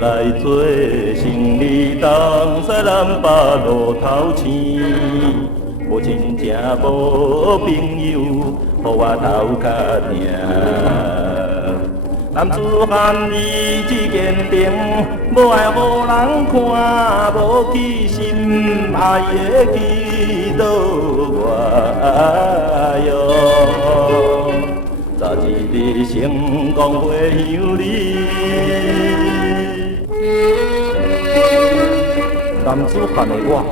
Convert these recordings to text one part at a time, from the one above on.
来做生理东西南北路头青，无亲情无朋友，予我头壳疼。男子汉意志坚定，无爱予人看无起心，爱会去倒我哟。早一日成功会乡里。男子汉的我，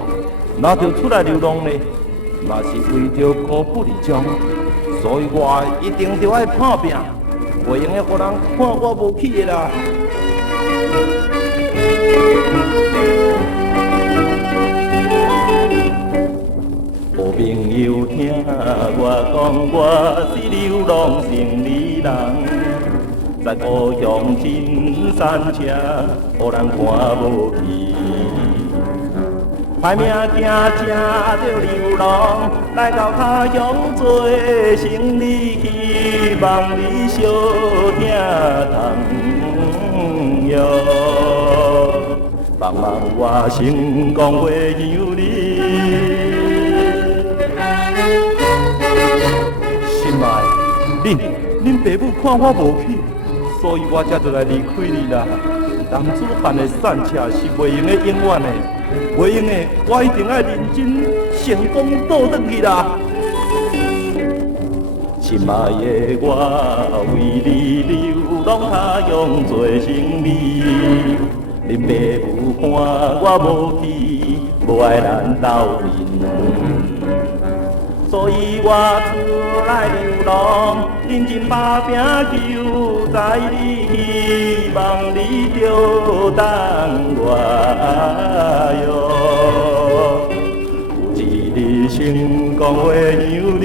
若着出来流浪呢，那是为着高不离章，所以我一定着爱打拼，袂用予人看我无起的啦。无朋友听我讲，我是流浪城里人，在故乡真山车，予人看无起。歹命行正着流浪，来到他乡做生理希望你小疼痛哟。茫茫我成功会乡里。心爱，恁爸母看我无起，所以我才就来离开你啦。男子汉的散车是袂用的永远的。袂用的，我一定要认真成功倒转去啦！心爱的我，为你流浪他乡做生理，恁爸母看我无起，无爱咱斗阵。所以我出来流浪，认真打拼求在你，希望你着等我哟。有一日成功会乡里。